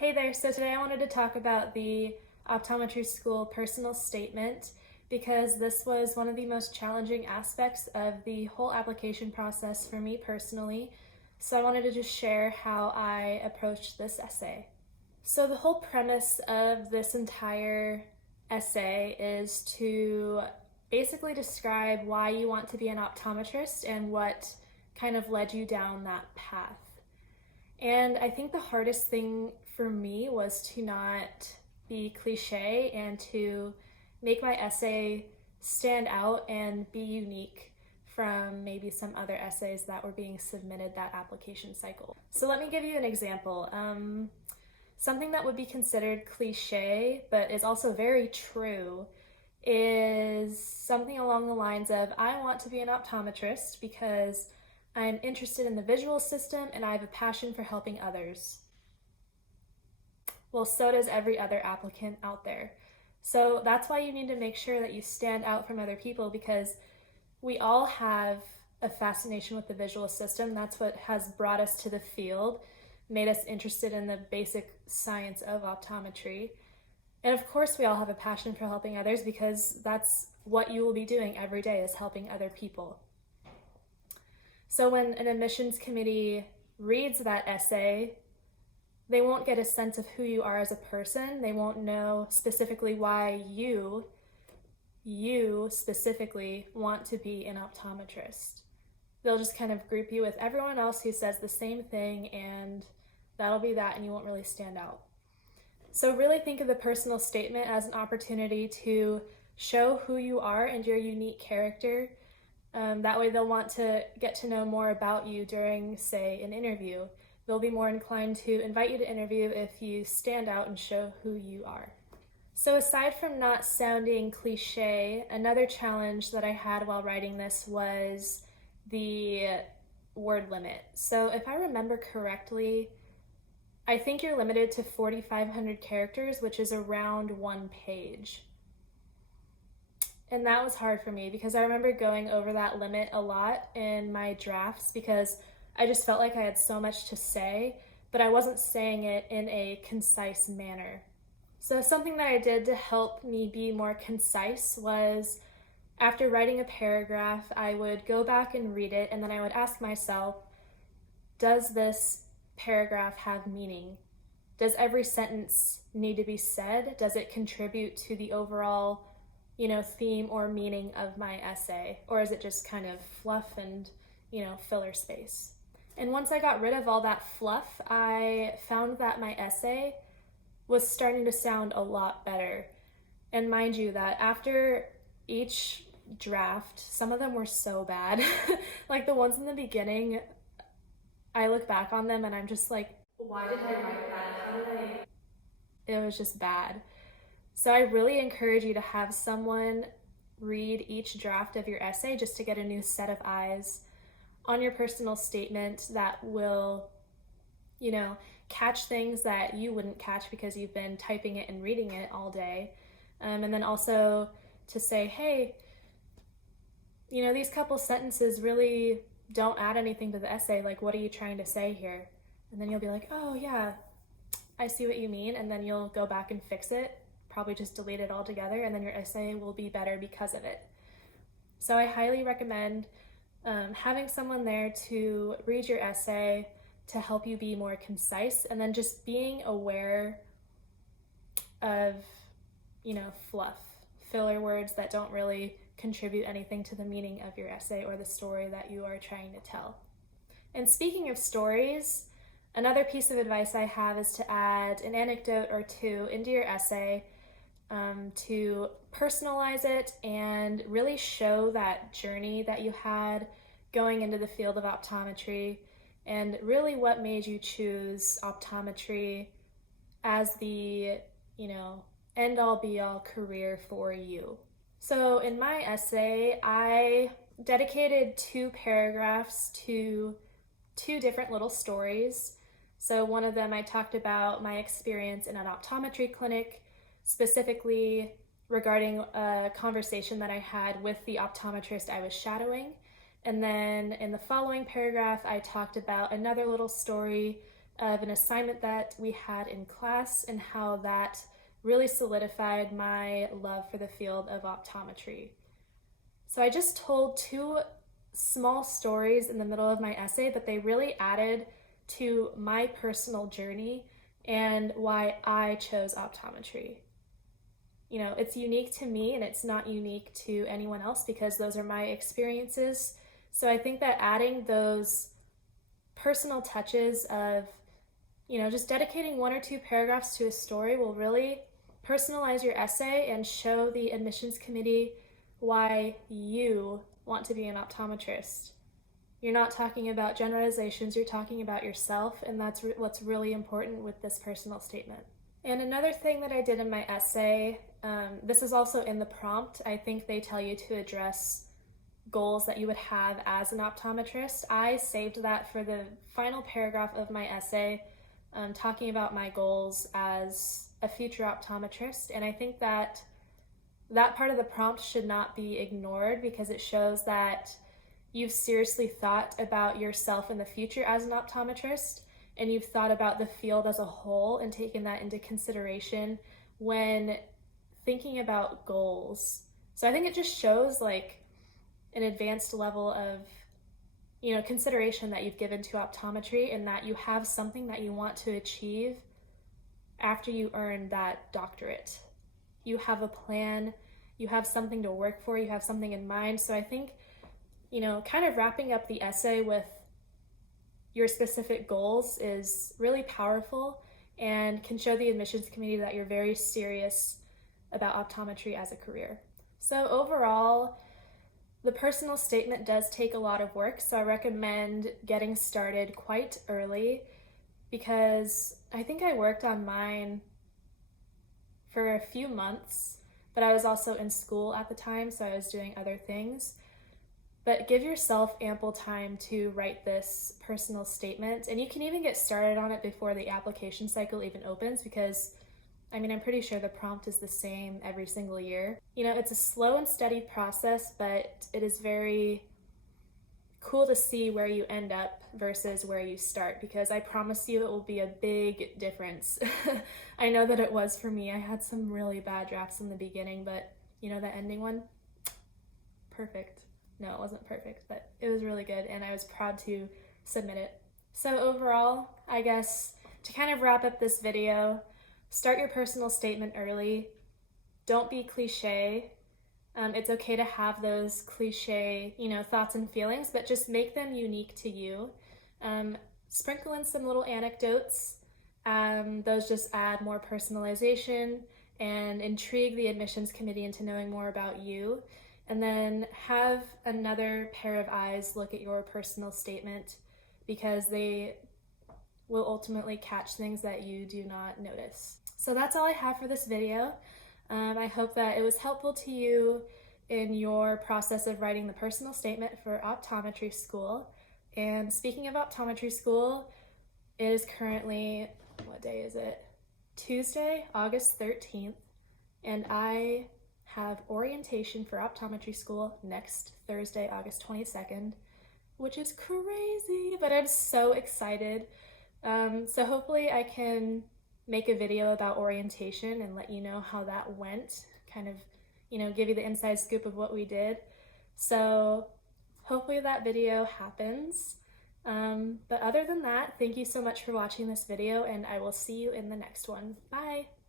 Hey there, so today I wanted to talk about the optometry school personal statement because this was one of the most challenging aspects of the whole application process for me personally. So I wanted to just share how I approached this essay. So the whole premise of this entire essay is to basically describe why you want to be an optometrist and what kind of led you down that path. And I think the hardest thing for me was to not be cliche and to make my essay stand out and be unique from maybe some other essays that were being submitted that application cycle. So let me give you an example. Something that would be considered cliche but is also very true is something along the lines of, I want to be an optometrist because I'm interested in the visual system and I have a passion for helping others. Well, so does every other applicant out there. So that's why you need to make sure that you stand out from other people, because we all have a fascination with the visual system. That's what has brought us to the field, made us interested in the basic science of optometry. And of course, we all have a passion for helping others because that's what you will be doing every day, is helping other people. So when an admissions committee reads that essay, they won't get a sense of who you are as a person. They won't know specifically why you specifically want to be an optometrist. They'll just kind of group you with everyone else who says the same thing, and that'll be that, and you won't really stand out. So really think of the personal statement as an opportunity to show who you are and your unique character. That way they'll want to get to know more about you during, say, an interview. They'll be more inclined to invite you to interview if you stand out and show who you are. So aside from not sounding cliche, another challenge that I had while writing this was the word limit. So if I remember correctly, I think you're limited to 4,500 characters, which is around one page. And that was hard for me because I remember going over that limit a lot in my drafts because I just felt like I had so much to say, but I wasn't saying it in a concise manner. So something that I did to help me be more concise was, after writing a paragraph, I would go back and read it, and then I would ask myself, does this paragraph have meaning? Does every sentence need to be said? Does it contribute to the overall theme or meaning of my essay? Or is it just kind of fluff and, filler space? And once I got rid of all that fluff, I found that my essay was starting to sound a lot better. And mind you that after each draft, some of them were so bad. Like the ones in the beginning, I look back on them and I'm just like, why did I write that? How did I? It was just bad. So I really encourage you to have someone read each draft of your essay just to get a new set of eyes on your personal statement that will, catch things that you wouldn't catch because you've been typing it and reading it all day. And then also to say, hey, these couple sentences really don't add anything to the essay. Like, what are you trying to say here? And then you'll be like, oh yeah, I see what you mean. And then you'll go back and fix it. Probably just delete it altogether, and then your essay will be better because of it. So I highly recommend having someone there to read your essay to help you be more concise, and then just being aware of, fluff, filler words that don't really contribute anything to the meaning of your essay or the story that you are trying to tell. And speaking of stories, another piece of advice I have is to add an anecdote or two into your essay to personalize it and really show that journey that you had going into the field of optometry, and really what made you choose optometry as the, end-all be-all career for you. So in my essay, I dedicated 2 paragraphs to 2 different little stories. So one of them I talked about my experience in an optometry clinic, specifically regarding a conversation that I had with the optometrist I was shadowing. And then in the following paragraph, I talked about another little story of an assignment that we had in class and how that really solidified my love for the field of optometry. So I just told 2 small stories in the middle of my essay, but they really added to my personal journey and why I chose optometry. You know, it's unique to me and it's not unique to anyone else because those are my experiences. So I think that adding those personal touches of, you know, just dedicating 1 or 2 paragraphs to a story will really personalize your essay and show the admissions committee why you want to be an optometrist. You're not talking about generalizations, you're talking about yourself, and that's what's really important with this personal statement. And another thing that I did in my essay, this is also in the prompt, I think they tell you to address goals that you would have as an optometrist. I saved that for the final paragraph of my essay, talking about my goals as a future optometrist, and I think that that part of the prompt should not be ignored because it shows that you've seriously thought about yourself in the future as an optometrist, and you've thought about the field as a whole and taken that into consideration when thinking about goals. So I think it just shows like an advanced level of, you know, consideration that you've given to optometry and that you have something that you want to achieve after you earn that doctorate. You have a plan, you have something to work for, you have something in mind. So I think, you know, kind of wrapping up the essay with your specific goals is really powerful and can show the admissions committee that you're very serious about optometry as a career. So overall, the personal statement does take a lot of work, so I recommend getting started quite early because I think I worked on mine for a few months, but I was also in school at the time, so I was doing other things. But give yourself ample time to write this personal statement, and you can even get started on it before the application cycle even opens because, I mean, I'm pretty sure the prompt is the same every single year. You know, it's a slow and steady process, but it is very cool to see where you end up versus where you start because I promise you it will be a big difference. I know that it was for me. I had some really bad drafts in the beginning, but you know, the ending one, perfect. No, it wasn't perfect, but it was really good and I was proud to submit it. So overall, I guess to kind of wrap up this video, start your personal statement early. Don't be cliche. It's okay to have those cliche, you know, thoughts and feelings, but just make them unique to you. Sprinkle in some little anecdotes. Those just add more personalization and intrigue the admissions committee into knowing more about you. And then have another pair of eyes look at your personal statement because they will ultimately catch things that you do not notice. So that's all I have for this video. I hope that it was helpful to you in your process of writing the personal statement for optometry school. And speaking of optometry school, it is currently, what day is it? Tuesday, August 13th, and I have orientation for optometry school next Thursday, August 22nd, which is crazy, but I'm so excited. So hopefully I can make a video about orientation and let you know how that went, kind of, you know, give you the inside scoop of what we did. So hopefully that video happens. But other than that, thank you so much for watching this video and I will see you in the next one. Bye!